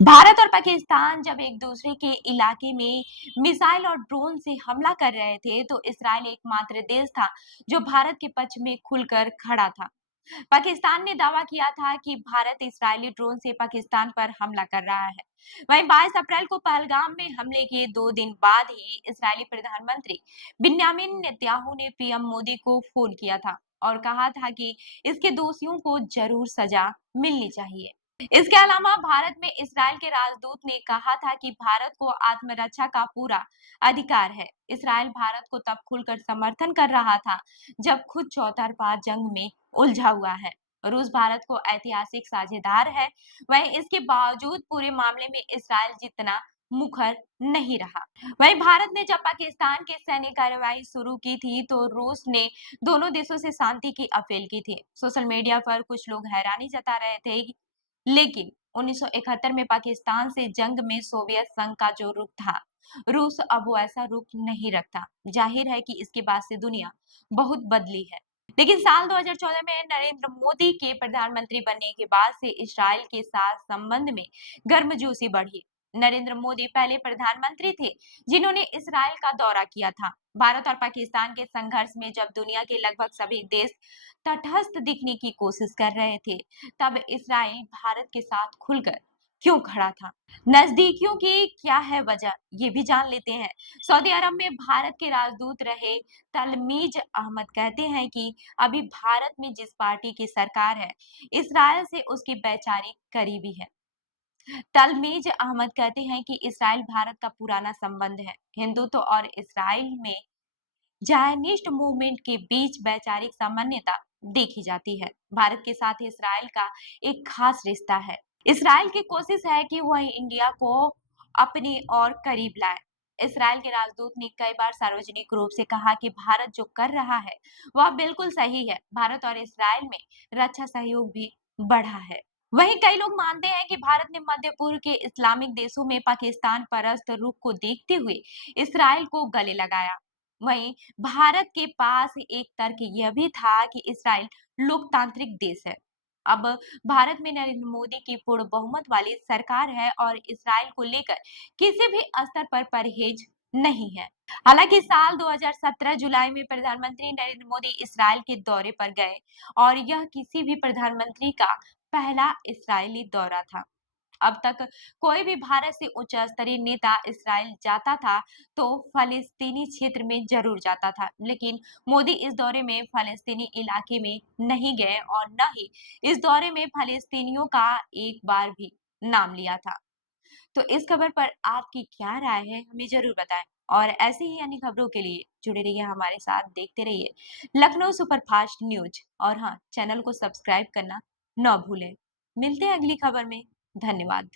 भारत और पाकिस्तान जब एक दूसरे के इलाके में मिसाइल और ड्रोन से हमला कर रहे थे, तो इसराइल एकमात्र देश था जो भारत के पक्ष में खुलकर खड़ा था। पाकिस्तान ने दावा किया था कि भारत इस्राएली ड्रोन से पाकिस्तान पर हमला कर रहा है। वहीं 22 अप्रैल को पहलगाम में हमले के 2 दिन बाद ही इस्राएली प्रधानमंत्री बिन्यामिन नेतन्याहू ने पीएम मोदी को फोन किया था और कहा था कि इसके दोषियों को जरूर सजा मिलनी चाहिए। इसके अलावा भारत में इस्राएल के राजदूत ने कहा था कि भारत को आत्मरक्षा का पूरा अधिकार है। इस्राएल भारत को तब खुलकर समर्थन कर रहा था जब खुद चौतरफा जंग में उलझा हुआ है। रूस भारत को ऐतिहासिक साझेदार है, वहीं इसके बावजूद पूरे मामले में इस्राएल जितना मुखर नहीं रहा। वहीं भारत ने जब पाकिस्तान की सैन्य कार्रवाई शुरू की थी, तो रूस ने दोनों देशों से शांति की अपील की थी। सोशल मीडिया पर कुछ लोग हैरानी जता रहे थे, लेकिन 1971 में पाकिस्तान से जंग में सोवियत संघ का जो रुख था, रूस अब वो ऐसा रुख नहीं रखता। जाहिर है कि इसके बाद से दुनिया बहुत बदली है। लेकिन साल 2014 में नरेंद्र मोदी के प्रधानमंत्री बनने के बाद से इस्राएल के साथ संबंध में गर्मजोशी बढ़ी। नरेंद्र मोदी पहले प्रधानमंत्री थे जिन्होंने इस्राएल का दौरा किया था। भारत और पाकिस्तान के संघर्ष में जब दुनिया के लगभग सभी देश तटस्थ दिखने की कोशिश कर रहे थे, तब इस्राइल भारत के साथ खुलकर क्यों खड़ा था? नजदीकियों की क्या है वजह, ये भी जान लेते हैं। सऊदी अरब में भारत के राजदूत रहे तलमीज अहमद कहते हैं कि अभी भारत में जिस पार्टी की सरकार है, इस्राइल से उसकी वैचारिक करीबी है। तलमीज अहमद कहते हैं कि इस्राइल भारत का पुराना संबंध है। हिंदुत्व और इस्राइल में जायनिस्ट मूवमेंट के बीच वैचारिक सामान्यता देखी जाती है। भारत के साथ इस्राइल का एक खास रिश्ता है। इस्राइल की कोशिश है कि वह इंडिया को अपनी और करीब लाए। इस्राइल के राजदूत ने कई बार सार्वजनिक रूप से कहा कि भारत जो कर रहा है वह बिल्कुल सही है। भारत और इस्राइल में रक्षा सहयोग भी बढ़ा है। वहीं कई लोग मानते हैं कि भारत ने मध्य पूर्व के इस्लामिक देशों में पाकिस्तान परस्त रुख को देखते हुए इस्राइल को गले लगाया। वहीं भारत के पास एक तर्क यह भी था कि इस्राइल लोकतांत्रिक देश है। अब भारत में नरेंद्र मोदी की पूर्ण बहुमत वाली सरकार है और इस्राइल को लेकर किसी भी स्तर पर परहेज नहीं है। हालांकि साल 2017 जुलाई में प्रधानमंत्री नरेंद्र मोदी इस्राइल के दौरे पर गए और यह किसी भी प्रधानमंत्री का पहला इस्राइली दौरा था। अब तक कोई भी भारत से उच्च स्तरीय नेता इस्राइल जाता था तो फलस्तीनी क्षेत्र में जरूर जाता था, लेकिन मोदी इस दौरे में फलस्तीनी इलाके में नहीं गए और न ही इस दौरे में फलस्तीनियों का एक बार भी नाम लिया था। तो इस खबर पर आपकी क्या राय है, हमें जरूर बताएं। और ऐसे ही अन्य खबरों के लिए जुड़े रहिए हमारे साथ, देखते रहिए लखनऊ सुपरफास्ट न्यूज। और हाँ, चैनल को सब्सक्राइब करना न भूलें। मिलते हैं अगली खबर में। धन्यवाद।